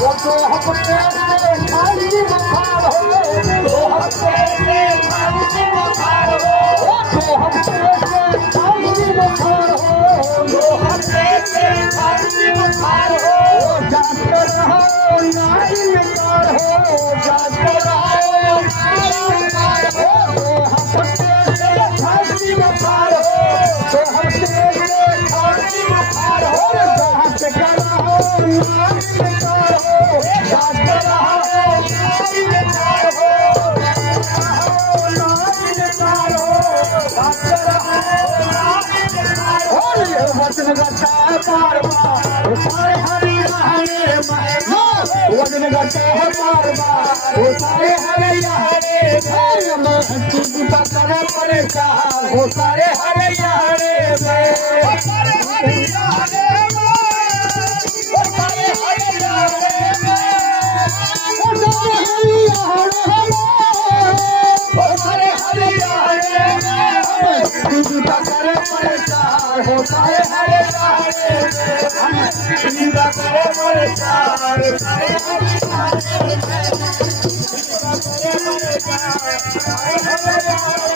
वो तो हफ्ते से खाली बुखार हो, दो हफ्ते से खाली बुखार हो, दो हफ्ते से खाली बुखार हो, दो हफ्ते से खाली बुखार हो। जाते रहो ना इनकार हो, जाते रहो ना इनकार हो। दो हफ्ते से खाली बुखार हो, दो हफ्ते से खाली बुखार हो। जाते रहो ना इनकार हो, जाते रहो ना इनकार हो, ना इनकार हो, जाते रहो ना इनकार हो। ये वचन गता है बार बार, वो सारे हरियाणे में, वचन गता है बार बार, वो सारे हरियाणे में, हंसी गुटा करे परेशान, वो सारे हरियाणे में, वो सारे हरियाणे में, वो सारे हरियाणे में, वो सारे हरियाणे में, वो सारे हरियाणे में, हंसी गुटा करे परेशान, वो सारे हरियाणे में, हंसी गुटा करे परेशान, सारे हरियाणे में, हंसी गुटा करे परेशान, सारे हरियाणे में।